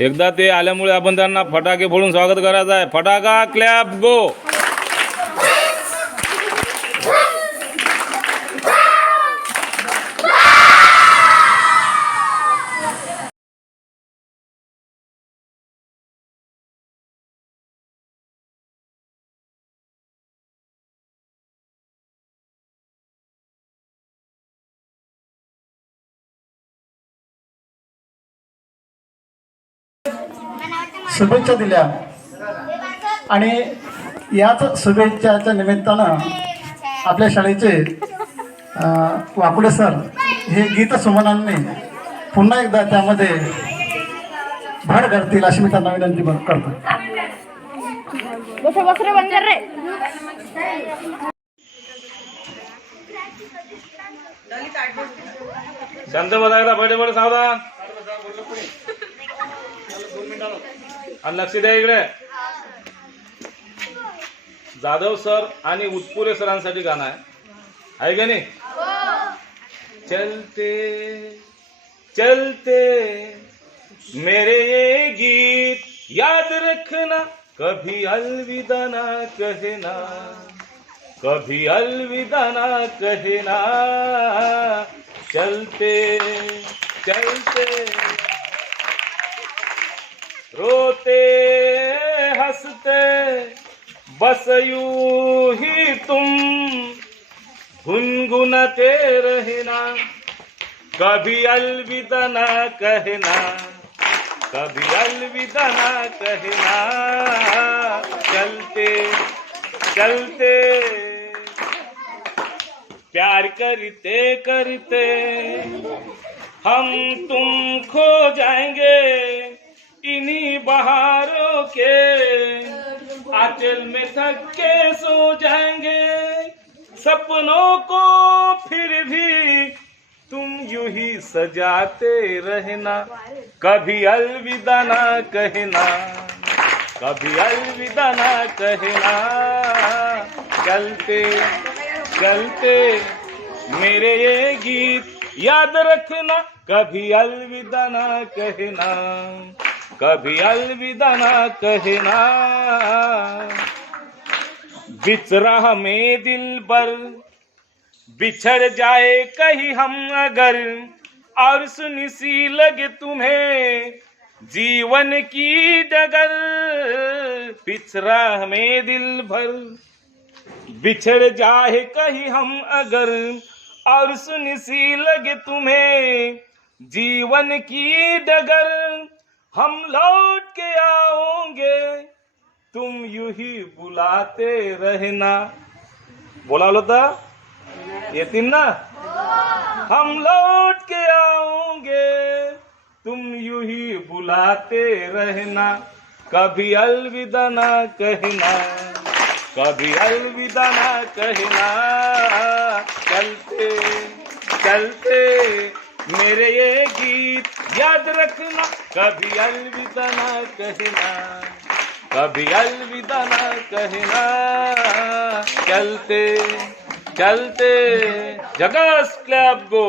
एकदा ते आल्यामुळे आपण त्यांना फटाके फोडून स्वागत करायचं आहे. फटाका क्लॅप गो शुभेच्छा दिल्या. आणि याच शुभेच्छाच्या निमित्तानं आपल्या शाळेचे वाकुडे सर हे गीत सुमनांनी पुन्हा एकदा त्यामध्ये भर करतील अशी मी त्यांना विनंती करतो. बस बस रे बंदर रे. शांत बसायला बैठे बैठे सावधान. आणि लक्ष द्या इकडे. जाधव सर आणि उत्पुरे सरांसाठी गाणं आहे. आहे का नाही? चलते चलते मेरे ये गीत याद रखना कभी अलविदा ना कहना कभी अलविदा ना कहना। चलते चलते। रोते, हँसते, बस यू ही तुम गुनगुनाते रहना। कभी अलविदा ना कहना, कभी अलविदा ना कहना। चलते चलते, प्यार करते करते, हम तुम खो जाएँगे। बहारों के आंचल में थक के सो जाएँगे। सपनों को फिर भी तुम यूँ ही सजाते रहना। कभी अलविदा ना कहना, कभी अलविदा ना कहना। चलते चलते मेरे ये गीत याद रखना, कभी अलविदा ना कहना। कभी अलविदा ना कहना। बिचरा हमें दिल पर, बिछड़ जाए कहीं हम अगर। और सुनी सी लगे तुम्हें, जीवन की डगर। बिछड़ा हमें दिल भर बिछड़ जाए कहीं हम अगर। और सुनी सी लगे तुम्हें, जीवन की डगर। हम लौट के आओगे, तुम यू ही बुलाते रहना। बोला होता येतील ना? हम लौट के आओगे, तुम यू ही बुलाते रहना। कभी अलविदा ना कहना, कभी अलविदा ना कहना। चलते चलते। मेरे ये गीत याद रखना, कभी अलविदा ना कहना, कभी अलविदा ना कहना। चलते चलते, जगह क्लब गो